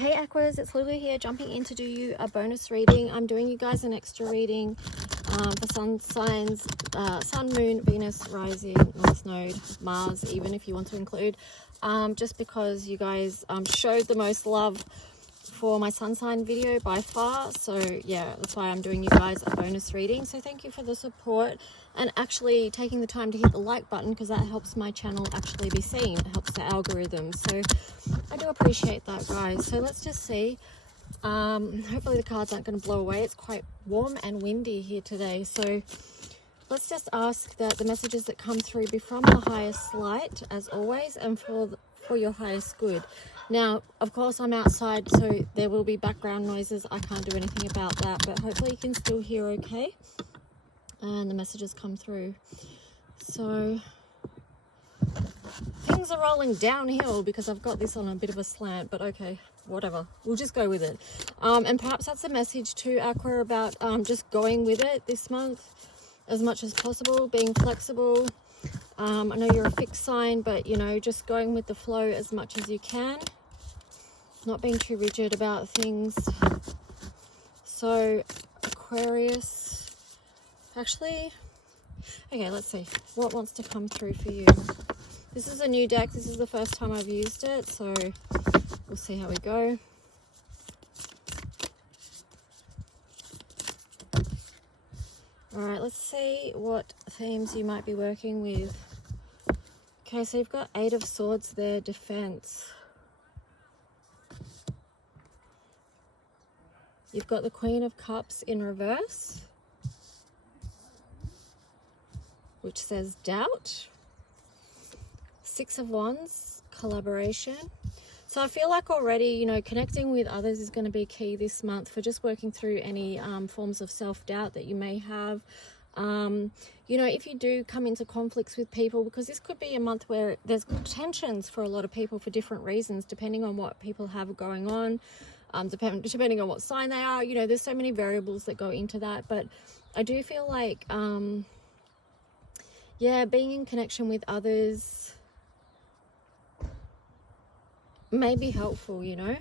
Hey Aquas, it's Lulu here, jumping in to do you a bonus reading. I'm doing you guys an extra reading for sun signs, sun, moon, Venus, rising, north node, Mars, even if you want to include, just because you guys showed the most love for my sun sign video by far. So yeah, that's why I'm doing you guys a bonus reading. So thank you for the support and actually taking the time to hit the like button, because that helps my channel actually be seen. It helps the algorithm. So I do appreciate that, guys. So let's just see. Hopefully the cards aren't going to blow away. It's quite warm and windy here today. So let's just ask that the messages that come through be from the highest light, as always, and for your highest good. Now, of course, I'm outside, so there will be background noises. I can't do anything about that, but hopefully you can still hear okay. And the messages come through. So things are rolling downhill because I've got this on a bit of a slant, but okay, whatever. We'll just go with it. And perhaps that's a message to Aqua about just going with it this month as much as possible, being flexible. I know you're a fixed sign, but you know, just going with the flow as much as you can, not being too rigid about things. So Aquarius, actually, okay, let's see what wants to come through for you. This is a new deck. This is the first time I've used it, so we'll see how we go. All right, let's see what themes you might be working with. Okay, so you've got Eight of Swords there, defense. You've got the Queen of Cups in reverse, which says doubt. Six of Wands, collaboration. So I feel like already, you know, connecting with others is going to be key this month for just working through any forms of self-doubt that you may have. You know, if you do come into conflicts with people, because this could be a month where there's tensions for a lot of people for different reasons, depending on what people have going on, depending on what sign they are. You know, there's so many variables that go into that. But I do feel like, yeah, being in connection with others may be helpful, you know.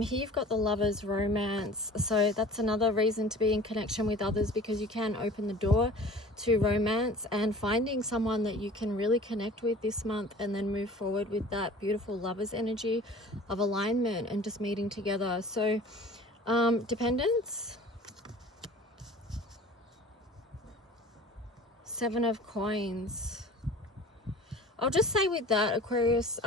Here you've got the Lovers, romance. So that's another reason to be in connection with others, because you can open the door to romance and finding someone that you can really connect with this month, and then move forward with that beautiful Lovers energy of alignment and just meeting together. So dependence, Seven of Coins. I'll just say with that, Aquarius,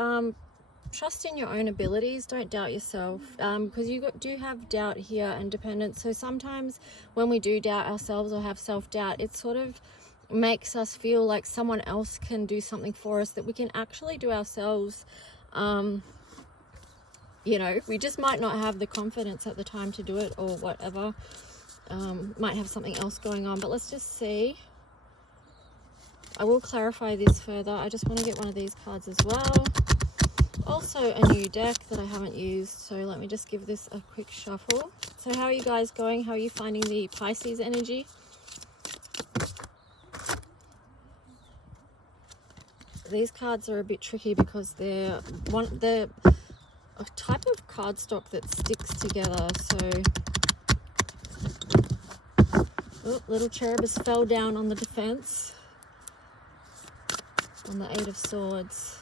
trust in your own abilities. Don't doubt yourself, because you do have doubt here and dependence. So sometimes when we do doubt ourselves or have self-doubt, it sort of makes us feel like someone else can do something for us that we can actually do ourselves. You know, we just might not have the confidence at the time to do it, or whatever. Might have something else going on, but let's just see. I will clarify this further. I just want to get one of these cards as well. Also a new deck that I haven't used, so let me just give this a quick shuffle. So how are you guys going? How are you finding the Pisces energy? These cards are a bit tricky because they're a type of cardstock that sticks together. So oh, little Cherubus fell down on the defense on the Eight of Swords.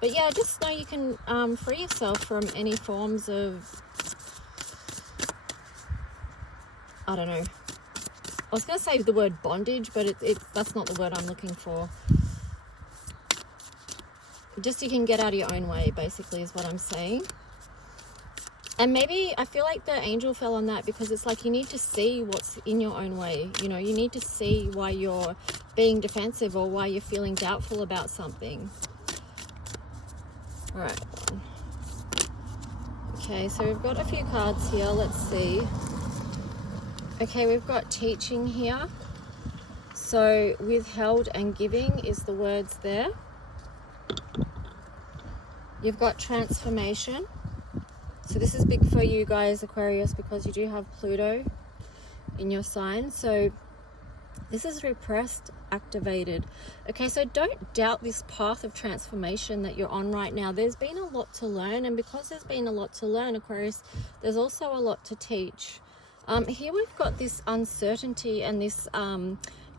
But yeah, just know you can free yourself from any forms of, I don't know. I was going to say the word bondage, but that's not the word I'm looking for. Just you can get out of your own way, basically, is what I'm saying. And maybe I feel like the angel fell on that because it's like you need to see what's in your own way. You know, you need to see why you're being defensive or why you're feeling doubtful about something. All right. Okay, so we've got a few cards here. Let's see. Okay, we've got teaching here. So withheld and giving is the words there. You've got transformation. So this is big for you guys, Aquarius, because you do have Pluto in your sign. So This is repressed, activated. Okay, so don't doubt this path of transformation that you're on right now. There's been a lot to learn, and because there's been a lot to learn, Aquarius, there's also a lot to teach. Here we've got this uncertainty and this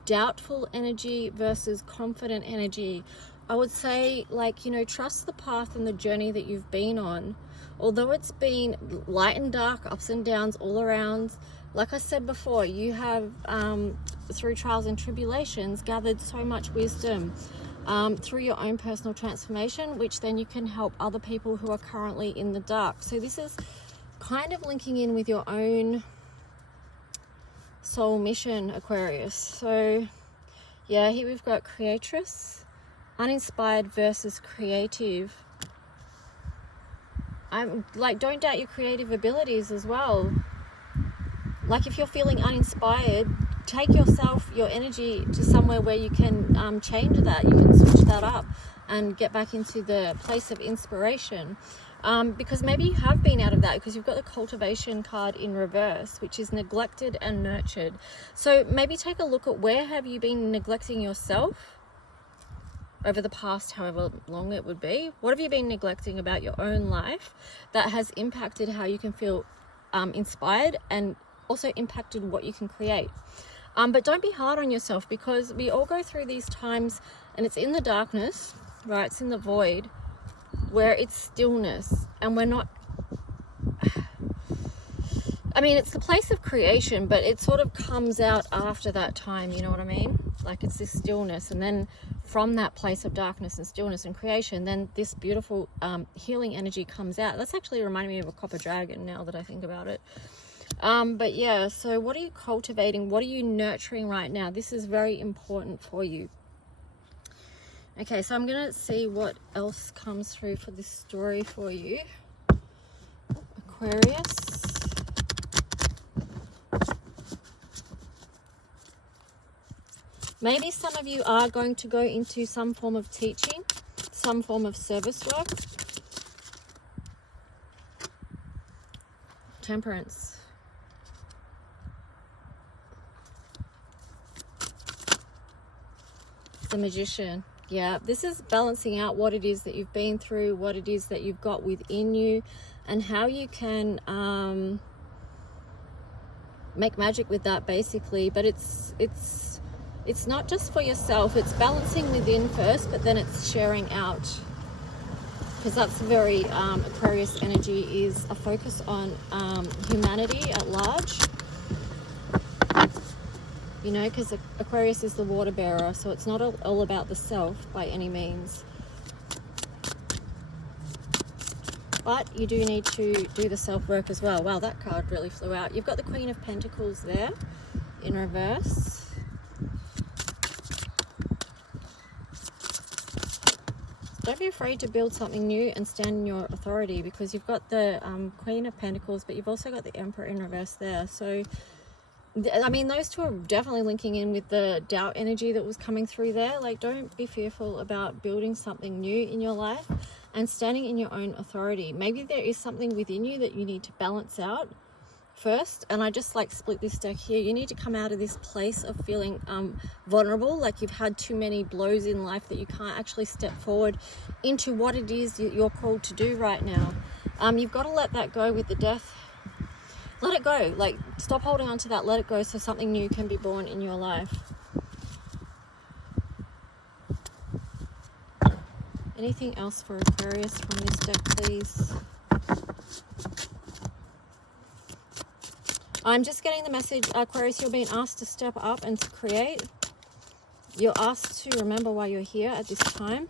doubtful energy versus confident energy. I would say, like, you know, trust the path and the journey that you've been on. Although it's been light and dark, ups and downs all around, like I said before, you have, through trials and tribulations, gathered so much wisdom through your own personal transformation, which then you can help other people who are currently in the dark. So this is kind of linking in with your own soul mission, Aquarius. So yeah, here we've got creatress, uninspired versus creative. I'm like, don't doubt your creative abilities as well. Like, if you're feeling uninspired, take yourself, your energy to somewhere where you can change that. You can switch that up and get back into the place of inspiration. Because maybe you have been out of that, because you've got the cultivation card in reverse, which is neglected and nurtured. So maybe take a look at where have you been neglecting yourself over the past however long it would be. What have you been neglecting about your own life that has impacted how you can feel inspired, and also impacted what you can create? But don't be hard on yourself, because we all go through these times, and it's in the darkness, right? It's in the void where it's stillness, and we're not, I mean, it's the place of creation, but it sort of comes out after that time, you know what I mean? Like, it's this stillness, and then from that place of darkness and stillness and creation, then this beautiful healing energy comes out. That's actually reminding me of a copper dragon now that I think about it. But yeah, so what are you cultivating? What are you nurturing right now? This is very important for you. Okay, so I'm going to see what else comes through for this story for you, Aquarius. Maybe some of you are going to go into some form of teaching, some form of service work. Temperance. The Magician. Yeah, this is balancing out what it is that you've been through, what it is that you've got within you, and how you can make magic with that, basically. But it's not just for yourself. It's balancing within first, but then it's sharing out, because that's very Aquarius energy, is a focus on humanity at large. You know, because Aquarius is the water bearer, so it's not all about the self by any means. But you do need to do the self-work as well. Wow, that card really flew out. You've got the Queen of Pentacles there in reverse. Don't be afraid to build something new and stand in your authority, because you've got the Queen of Pentacles, but you've also got the Emperor in reverse there. So I mean, those two are definitely linking in with the doubt energy that was coming through there. Like, don't be fearful about building something new in your life and standing in your own authority. Maybe there is something within you that you need to balance out first. And I just like split this deck here. You need to come out of this place of feeling vulnerable, like you've had too many blows in life that you can't actually step forward into what it is you're called to do right now. You've got to let that go with the Death. Let it go. Like, stop holding on to that. Let it go, so something new can be born in your life. Anything else for Aquarius from this deck, please? I'm just getting the message, Aquarius, you're being asked to step up and to create. You're asked to remember why you're here at this time.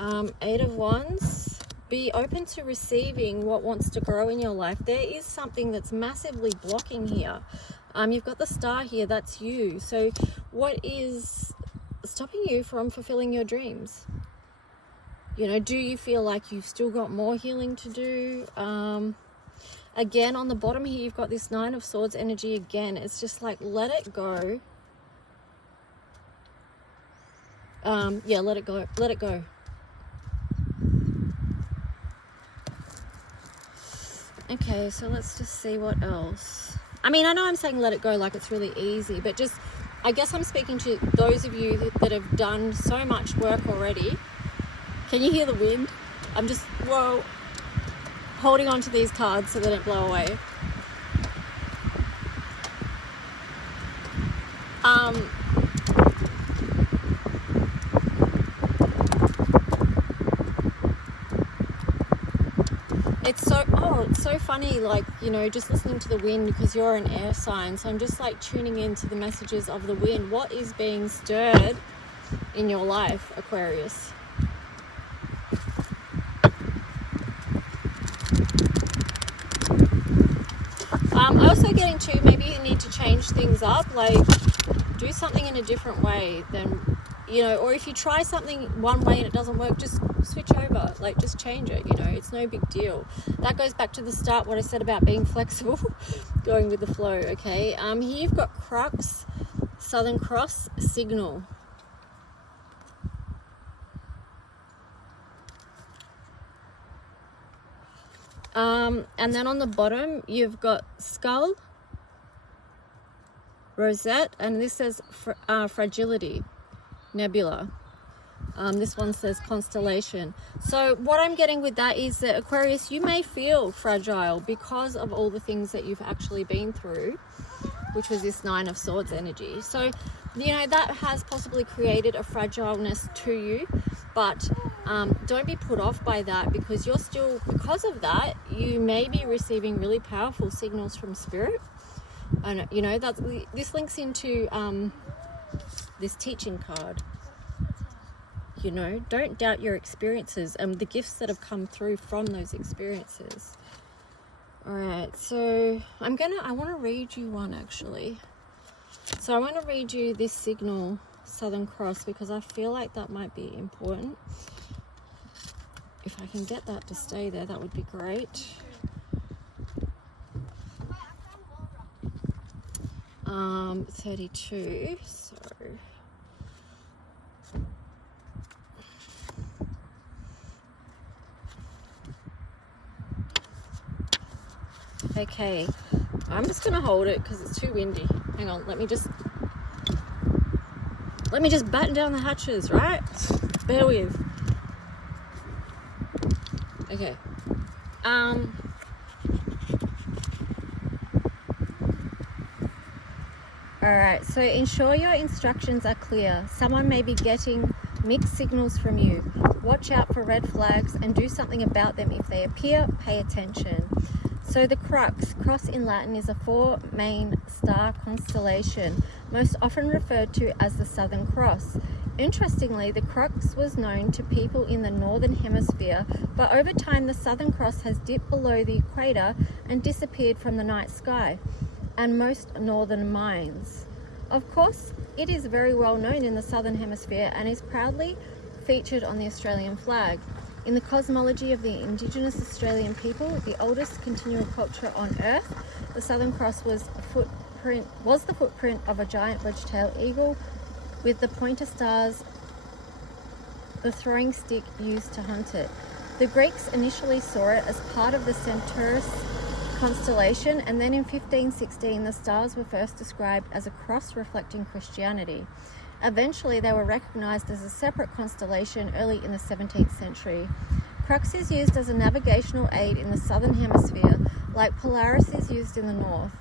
8 of Wands. Be open to receiving what wants to grow in your life. There is something that's massively blocking here. You've got the Star here, that's you. So what is stopping you from fulfilling your dreams? You know, do you feel like you've still got more healing to do? Again, on the bottom here, you've got this 9 of Swords energy again. It's just like, let it go. Yeah, let it go. Let it go. Okay, so let's just see what else. I mean, I know I'm saying let it go like it's really easy, but just I guess I'm speaking to those of you that have done so much work already. Can you hear the wind? I'm just, whoa, holding on to these cards so they don't blow away. It's so funny, like, you know, just listening to the wind, because you're an air sign. So I'm just like tuning into the messages of the wind. What is being stirred in your life, Aquarius? Also getting to, maybe you need to change things up, like do something in a different way than, you know, or if you try something one way and it doesn't work, just switch over, like just change it, you know, it's no big deal. That goes back to the start, what I said about being flexible, going with the flow, okay? Here you've got Crux, Southern Cross, Signal. And then on the bottom, you've got Skull, Rosette, and this says Fragility, Nebula. This one says Constellation. So what I'm getting with that is that, Aquarius, you may feel fragile because of all the things that you've actually been through, which was this Nine of Swords energy. So, you know, that has possibly created a fragileness to you, but don't be put off by that, because you're still, because of that, you may be receiving really powerful signals from Spirit. And, you know, this links into this teaching card. You know, don't doubt your experiences and the gifts that have come through from those experiences. All right, so I want to read you one, actually. So I want to read you this signal, Southern Cross, because I feel like that might be important. If I can get that to stay there, that would be great. 32, so... Okay, I'm just gonna hold it because it's too windy. Hang on, let me just batten down the hatches, right? Bear with. Okay. Alright, so ensure your instructions are clear. Someone may be getting mixed signals from you. Watch out for red flags and do something about them if they appear. Pay attention. So the Crux, cross in Latin, is a four-main star constellation, most often referred to as the Southern Cross. Interestingly, the Crux was known to people in the Northern Hemisphere, but over time the Southern Cross has dipped below the equator and disappeared from the night sky and most northern minds. Of course, it is very well known in the Southern Hemisphere and is proudly featured on the Australian flag. In the cosmology of the Indigenous Australian people, the oldest continual culture on Earth, the Southern Cross was the footprint of a giant wedge-tailed eagle, with the pointer stars the throwing stick used to hunt it. The Greeks initially saw it as part of the Centaurus constellation, and then in 1516 the stars were first described as a cross reflecting Christianity. Eventually they were recognized as a separate constellation early in the 17th century. Crux is used as a navigational aid in the southern hemisphere, like Polaris is used in the north.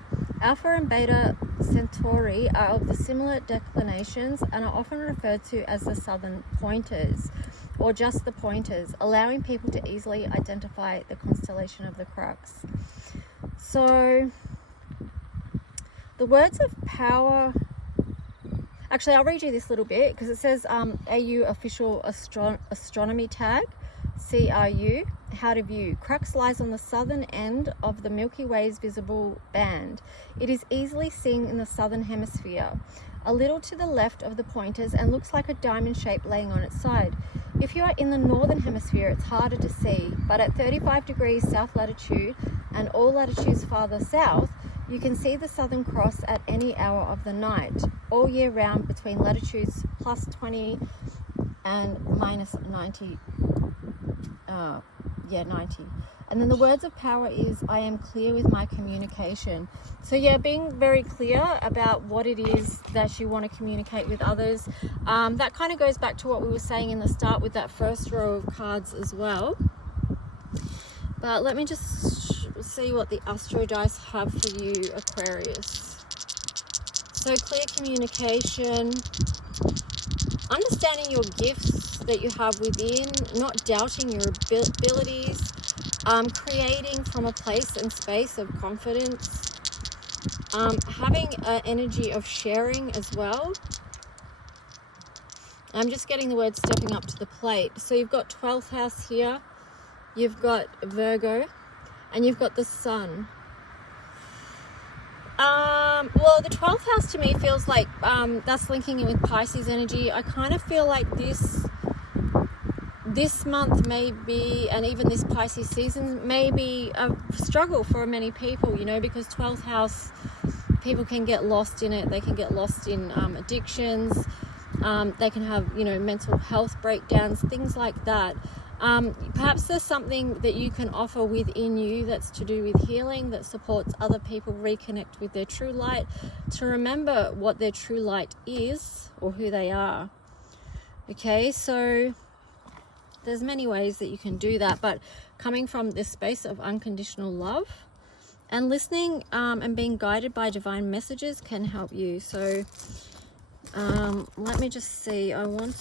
Alpha and Beta Centauri are of the similar declinations and are often referred to as the southern pointers, or just the pointers, allowing people to easily identify the constellation of the Crux. So, the words of power... Actually, I'll read you this little bit because it says AU official astronomy tag, CRU, how to view. Crux lies on the southern end of the Milky Way's visible band. It is easily seen in the southern hemisphere, a little to the left of the pointers, and looks like a diamond shape laying on its side. If you are in the northern hemisphere, it's harder to see, but at 35 degrees south latitude and all latitudes farther south, you can see the Southern Cross at any hour of the night, all year round, between latitudes plus 20 and minus 90 yeah, 90. And then the words of power is, I am clear with my communication. So yeah, being very clear about what it is that you want to communicate with others. That kind of goes back to what we were saying in the start with that first row of cards as well. But let me just see what the Astro Dice have for you, Aquarius. So clear communication, understanding your gifts that you have within, not doubting your abilities, creating from a place and space of confidence, having an energy of sharing as well. I'm just getting the word stepping up to the plate. So you've got 12th house here, you've got Virgo, and you've got the Sun. Well, the 12th house to me feels like that's linking in with Pisces energy. I kind of feel like this month may be, and even this Pisces season may be a struggle for many people, you know, because 12th house, people can get lost in it. They can get lost in addictions. They can have, you know, mental health breakdowns, things like that. Perhaps there's something that you can offer within you that's to do with healing, that supports other people reconnect with their true light, to remember what their true light is or who they are. Okay, so there's many ways that you can do that, but coming from this space of unconditional love and listening and being guided by divine messages can help you. So let me just see. I want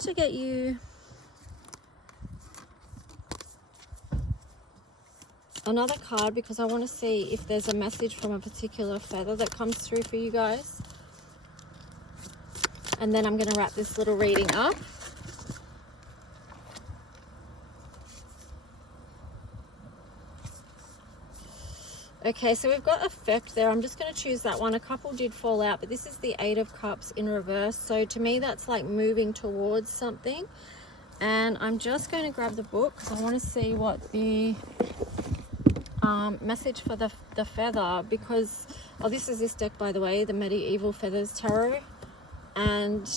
to get you another card, because I want to see if there's a message from a particular feather that comes through for you guys. And then I'm going to wrap this little reading up. Okay, so we've got effect there. I'm just going to choose that one. A couple did fall out, but this is the 8 of Cups in reverse. So to me, that's like moving towards something. And I'm just going to grab the book because I want to see what the message for the feather, because, oh, this is this deck, by the way, the Medieval Feathers Tarot. And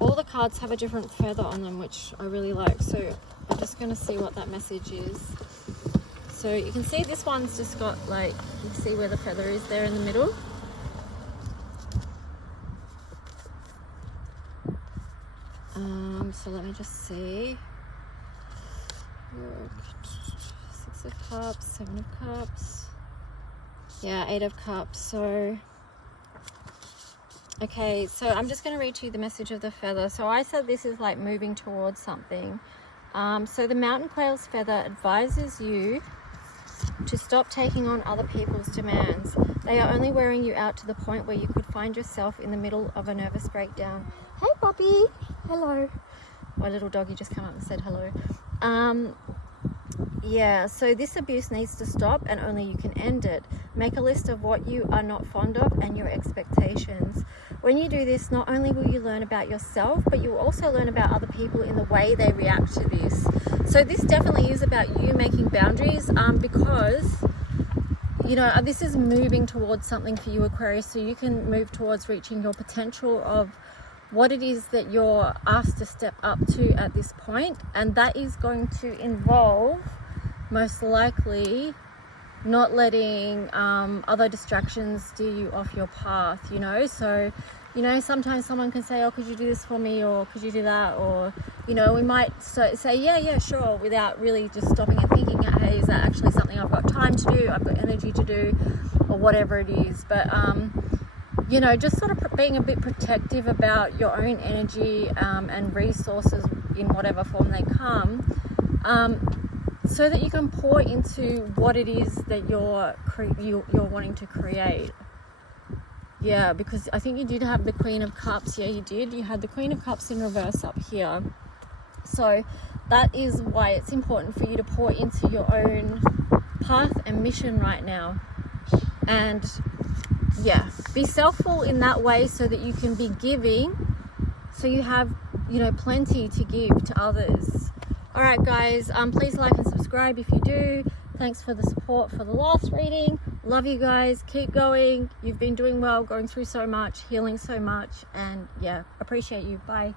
all the cards have a different feather on them, which I really like. So I'm just going to see what that message is. So you can see this one's just got, like, you see where the feather is there in the middle. So let me just see. 6 of Cups, 7 of Cups. Yeah, 8 of Cups. So, okay, so I'm just going to read to you the message of the feather. So I said this is like moving towards something. So the mountain quail's feather advises you to stop taking on other people's demands. They are only wearing you out to the point where you could find yourself in the middle of a nervous breakdown. Hey, Bobby. Hello. My little doggy just came up and said hello. Yeah, so this abuse needs to stop, and only you can end it. Make a list of what you are not fond of and your expectations. When you do this, not only will you learn about yourself, but you'll also learn about other people in the way they react to this. So this definitely is about you making boundaries, because, you know, this is moving towards something for you, Aquarius, so you can move towards reaching your potential of what it is that you're asked to step up to at this point. And that is going to involve, most likely, not letting other distractions steer you off your path, you know. So, you know, sometimes someone can say, oh, could you do this for me, or could you do that, or, you know, we might say yeah, sure, without really just stopping and thinking, hey, is that actually something I've got time to do, I've got energy to do, or whatever it is. But you know, just sort of being a bit protective about your own energy and resources in whatever form they come, so that you can pour into what it is that you're wanting to create. Yeah, because I think you did have the Queen of Cups. Yeah, you did. You had the Queen of Cups in reverse up here. So that is why it's important for you to pour into your own path and mission right now. And yeah, be selfful in that way so that you can be giving, so you have, you know, plenty to give to others. All right, guys, please like and subscribe if you do. Thanks for the support for the last reading. Love you guys. Keep going. You've been doing well, going through so much, healing so much, and yeah, appreciate you. Bye.